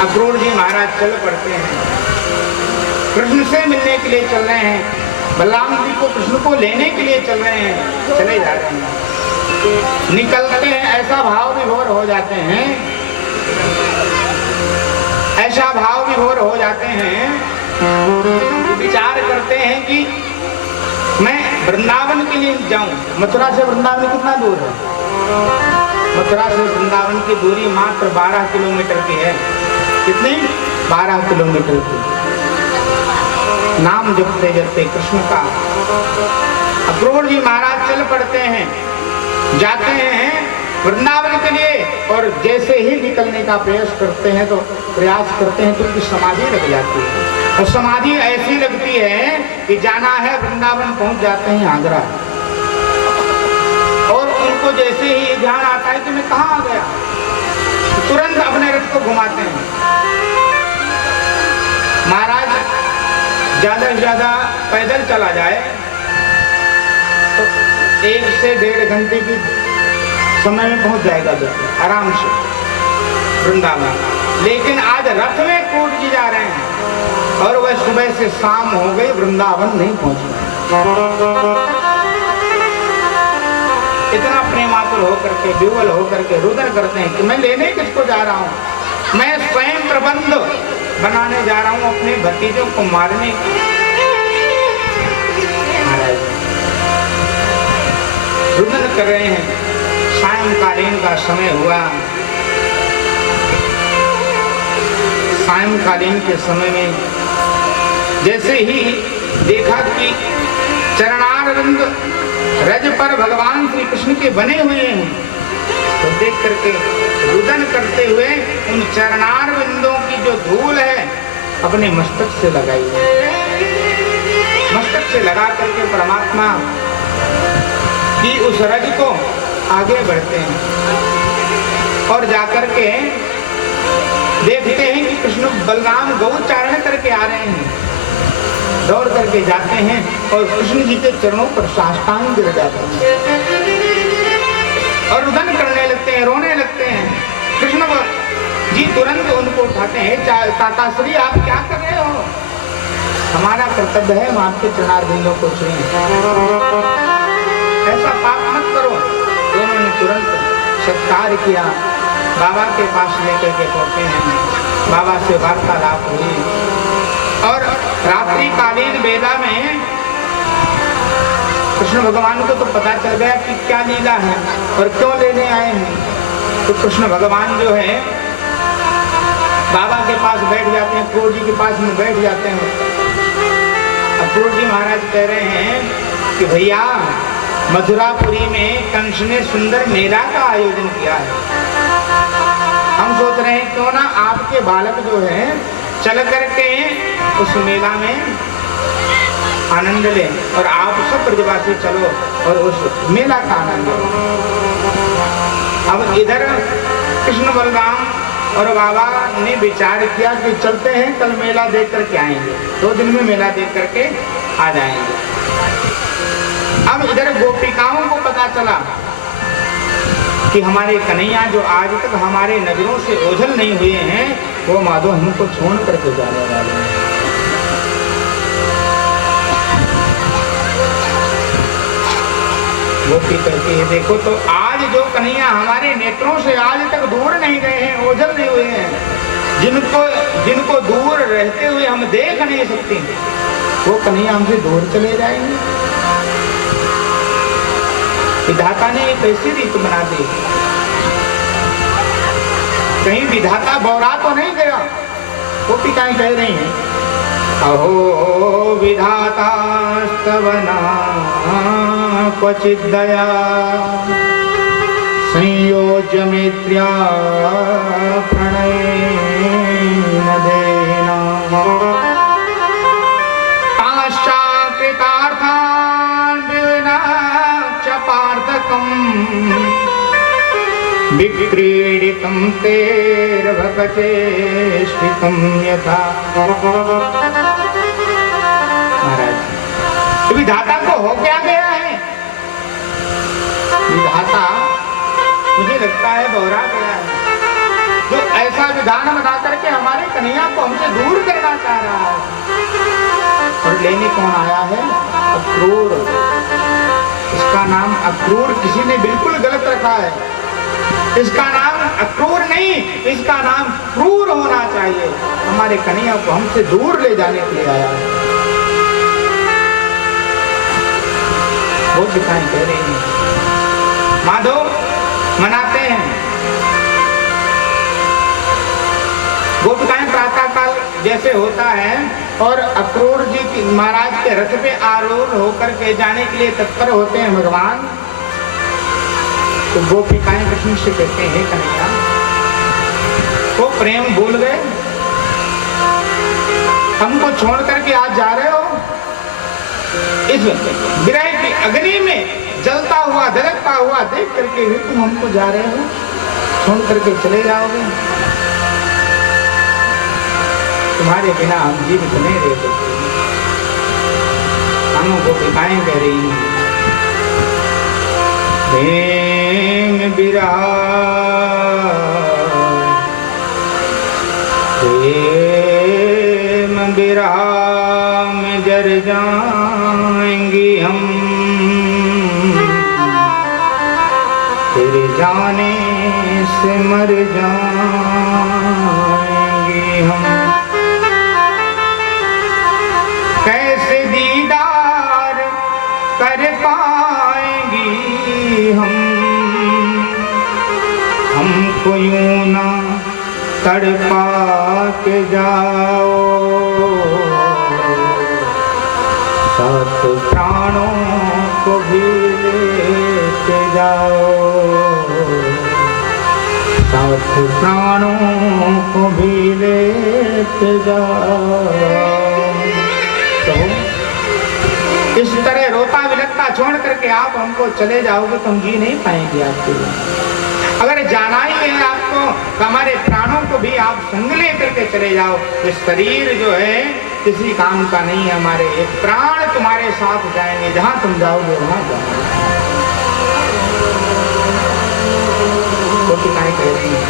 अक्रूर जी महाराज चल पड़ते हैं, कृष्ण से मिलने के लिए चल रहे हैं, बलराम जी को कृष्ण को लेने के लिए चल रहे हैं, चले जा रहे हैं। निकलते हैं, ऐसा भाव विभोर हो जाते हैं, ऐसा भाव विभोर हो जाते हैं, विचार करते हैं कि मैं वृंदावन के लिए जाऊं। मथुरा से वृंदावन कितना दूर है? मथुरा से वृंदावन की दूरी मात्र 12 किलोमीटर की है। कितनी? 12 किलोमीटर की। नाम जपते जपते कृष्ण का अक्रूर जी महाराज चल पड़ते हैं, जाते हैं वृंदावन के लिए, और जैसे ही निकलने का प्रयास करते हैं तो उनकी समाधि लग जाती है। और समाधि ऐसी लगती है कि जाना है वृंदावन, पहुंच जाते हैं आगरा। और उनको जैसे ही ये ध्यान आता है कि मैं कहाँ आ गया, तो तुरंत अपने रथ को घुमाते हैं। महाराज ज्यादा से ज्यादा पैदल चला जाए तो 1 से 1.5 घंटे की समय में पहुंच जाएगा आराम से वृंदावन। लेकिन आज रथ में कूद जी जा रहे हैं, और वह सुबह से शाम हो गई, वृंदावन नहीं पहुंच रहे। इतना प्रेमातुर होकर के, विवल होकर के रुदन करते हैं कि मैं लेने किसको जा रहा हूं, मैं स्वयं प्रबंध बनाने जा रहा हूं अपने भतीजों को मारने की। रुदन कर रहे हैं। सायंकालीन का समय हुआ। सायंकालीन के समय में जैसे ही देखा कि चरणारविंद रज पर भगवान श्री कृष्ण के बने हुए हैं, तो देख करके रुदन करते हुए उन चरणारविंदों की जो धूल है अपने मस्तक से लगाई। मस्तक से लगा करके परमात्मा की उस रज को आगे बढ़ते हैं, और जाकर के देखते हैं कि कृष्ण बलराम गौचारण करके आ रहे हैं। दौड़ करके जाते हैं और कृष्ण जी के चरणों पर साष्टांग गिर जाते हैं और रुदन करने लगते हैं, रोने लगते हैं। कृष्ण जी तुरंत उनको उठाते हैं, ताताश्री आप क्या कर रहे हो, हमारा कर्तव्य है हम आपके चरणारविंदों को छुएं, ऐसा पाप मत करो। दोनों ने तुरंत सत्कार किया, बाबा के पास लेकर के पहुंचे हैं, बाबा से वार्तालाप हुई। और रात्रि कालीन वेला में कृष्ण भगवान को तो पता चल गया कि क्या लीला है और क्यों लेने आए हैं। तो कृष्ण भगवान जो है बाबा के पास बैठ जाते हैं, अक्रूर जी के पास में बैठ जाते हैं। अक्रूर जी महाराज कह रहे हैं कि भैया मथुरापुरी में कंस ने सुंदर मेला का आयोजन किया है, हम सोच रहे हैं क्यों ना आपके बालक जो है चल करके उस मेला में आनंद ले, और आप सब ब्रजवासी चलो और उस मेला का आनंद लो। अब इधर कृष्ण बलराम और बाबा ने विचार किया कि चलते हैं, कल मेला देख करके आएंगे, 2 दिन में मेला देख करके आ जाएंगे। अब इधर गोपिकाओं को पता चला कि हमारे कन्हैया जो आज तक हमारे नजरों से ओझल नहीं हुए हैं, वो माधो हमको छोड़ करके जाने वाले हैं। गोपी कहती है देखो तो आज जो कन्हैया हमारे नेत्रों से आज तक दूर नहीं गए हैं, ओझल नहीं हुए हैं, जिनको दूर रहते हुए हम देख नहीं सकते, वो कन्हैया हमसे दूर चले जाएंगे। विधाता ने एक ऐसी रीत बना दी, कहीं विधाता बौरा तो नहीं गया। गोपिकाएं कह रही हैं अहो विधाता स्तवना क्वचित् दया संयोज्य मैत्र्या प्रणयेन देना पाश्चाकृतार्थान् विनाच्य पार्थकम् विक्रीडितं तेर्भकचेष्टितं यथा। महाराज विधाता को हो क्या गया है? विधाता मुझे लगता है बौरा गया है। जो ऐसा विधान बना करके हमारे कन्हैया को हमसे दूर करना चाह रहा है। और लेने कौन आया है? अक्रूर। इसका नाम अक्रूर किसी ने बिल्कुल गलत रखा है। इसका नाम अक्रूर नहीं, इसका नाम क्रूर होना चाहिए। हमारे कन्हैया को हमसे दूर ले जाने के लिए आया है। वो दिखाई कह रही है माधव मनाते हैं। गोपिकाएं प्रातः काल जैसे होता है और अक्रूर जी की महाराज के रथ पे आरूढ़ होकर के जाने के लिए तत्पर होते हैं भगवान। तो गोपिकाएं कृष्ण से कहते हैं कन्हैया वो प्रेम भूल गए, हमको छोड़ करके आज जा रहे हो? इस विरह की अग्नि में जलता हुआ धड़कता हुआ देख करके भी तुम हमको जा रहे हो, छोड़ करके चले जाओगे? तुम्हारे बिना हम जीवित नहीं रह सकते। हम गोपिकाएं कह रही हैं प्रेम बिरहा प्रेम बिरहा में जर जाएंगी हम, तेरे जाने से मर जाएंगे हम। कैसे दीदार कर पाएंगी हम, हमको यूं ना तड़पा के जाओ, साथ प्राणों को भी लेते जाओ, साथ प्राणों को भी लेते जाओ। तो इस तरह रोता विलकता छोड़ करके आप हमको चले जाओगे तो हम जी नहीं पाएंगे आपके लिए। अगर जाना ही है आपको तो हमारे प्राणों को भी आप संग ले करके चले जाओ। ये शरीर जो है किसी काम का नहीं है, हमारे ये प्राण तुम्हारे साथ जाएंगे, जहां तुम जाओगे वहां जाओगे। गोपिकाएं कह रही हैं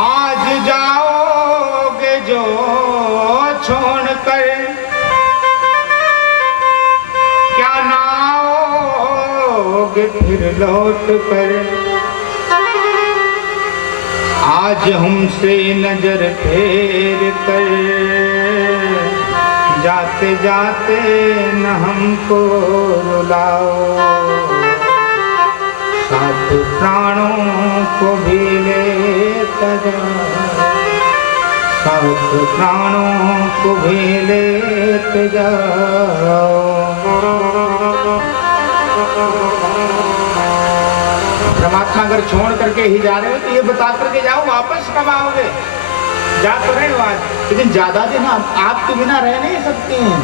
आज जाओगे जो छोड़ कर, क्या ना आओगे फिर लौट कर? आज हमसे नजर फेर कर, जाते जाते न हमको रुलाओ, साथ प्राणों को भी लेते जाओ, साथ प्राणों को भी लेते जाओ। परमात्मा अगर छोड़ करके ही जा रहे हो तो ये बता करके जाओ वापस कब आओगे? जा तो रहे हो आज, लेकिन ज्यादा दिन आपके बिना रह नहीं सकती हैं।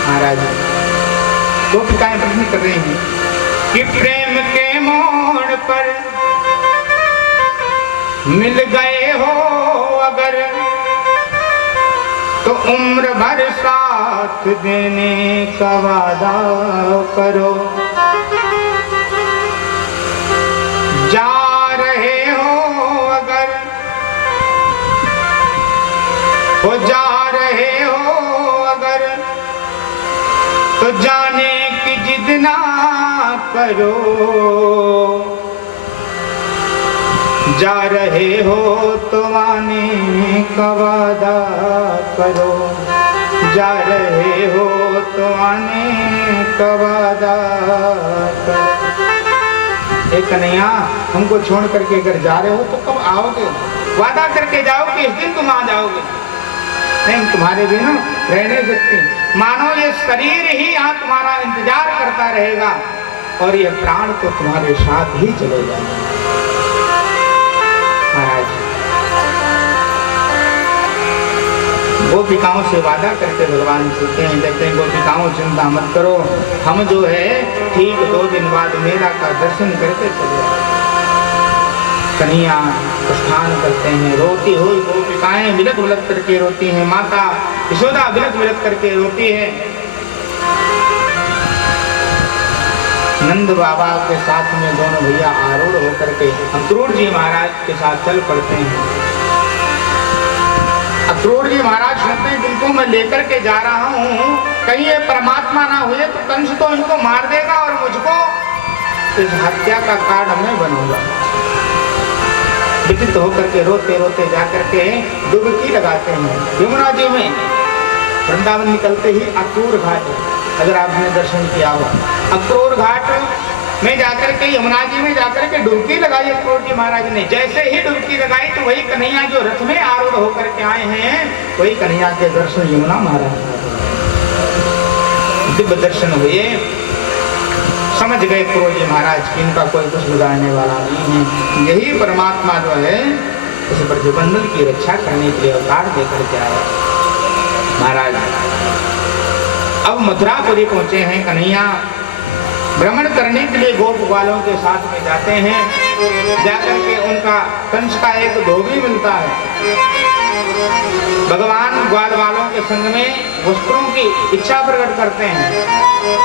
महाराज गोपिकाएं प्रश्न कर रही हैं कि प्रेम के मोड़ पर मिल गए हो अगर, तो उम्र भर साथ देने का वादा करो। जा रहे हो अगर, हो जा रहे हो अगर, तो जाने की जिद ना करो। जा रहे हो तो आने का वादा करो, जा रहे हो तो आने का वादा करो। कन्हैया हमको छोड़ करके अगर जा रहे हो तो कब आओगे? वादा करके जाओ कि इस दिन तुम आ जाओगे। नहीं, हम तुम्हारे बिना रह नहीं सकती। मानो ये शरीर ही यहाँ तुम्हारा इंतजार करता रहेगा और ये प्राण तो तुम्हारे साथ ही चले जाएंगे। महाराज गोपिकाओं से वादा करके भगवान सोचते हैं, कहते हैं गोपिकाओं चिंता मत करो, हम जो है ठीक 2 दिन बाद मेला का दर्शन करके चले जाए। कन्हैया प्रस्थान करते हैं, रोती हुई गोपिकाएं बिलक बिलक करके रोती हैं, माता यशोदा बिलक बिलक करके रोती है। नंद बाबा के साथ में दोनों भैया आरूढ़ होकर के अक्रूर जी महाराज के साथ चल पड़ते हैं। अक्रूर जी महाराज सुनते हैं जिनको मैं लेकर के जा रहा हूँ कहीं ये परमात्मा ना हुए तो कंस तो इनको मार देगा और मुझको इस हत्या का कारण मैं बनूंगा। विचित्र होकर के रोते रोते जाकर के डुबकी लगाते हैं यमुना जी में। वृंदावन निकलते ही अक्रूर घाट, अगर आपने दर्शन किया हो, अक्रूर घाट में जाकर के यमुना जी में जाकर के डुबकी लगाई अक्रूर जी महाराज ने। जैसे ही डुबकी लगाई तो वही कन्हैया जो रथ में आरूढ़ होकर के आए हैं वही कन्हैया के दर्शन यमुना महाराज दिव्य दर्शन हुए। समझ गए अक्रूर जी महाराज कि इनका कोई कुछ बिगाड़ने वाला नहीं है, यही परमात्मा जो है इस ब्रजमंडल की रक्षा करने के लिए अवतार लेकर के आया। महाराज अब मथुरापुरी पहुंचे हैं। कन्हैया भ्रमण करने के लिए गोप ग्वालों के साथ में जाते हैं। जाकर के उनका कंस का एक धोबी मिलता है। भगवान ग्वाल वालों के संग में वस्त्रों की इच्छा प्रकट करते हैं।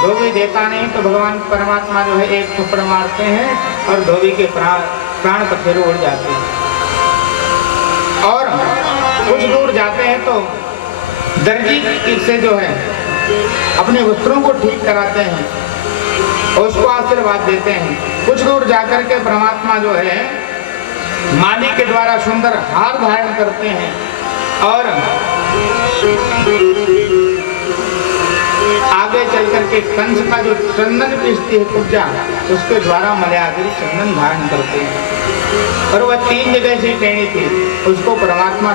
धोबी देता नहीं तो भगवान परमात्मा जो है एक थप्पड़ मारते हैं और धोबी के प्राण पखेरु उड़ जाते हैं। और कुछ दूर जाते हैं तो दर्जी से जो है अपने वस्त्रों को ठीक कराते हैं और उसको आशीर्वाद देते हैं। कुछ दूर जाकर के परमात्मा जो है माली के द्वारा सुंदर हार धारण करते हैं और आगे चल करके कंस का जो चंदन पीसती है कुब्जा उसके द्वारा मलयागिरी चंदन धारण करते हैं। और वह 3 जगह से टेढ़ी थी उसको परमात्मा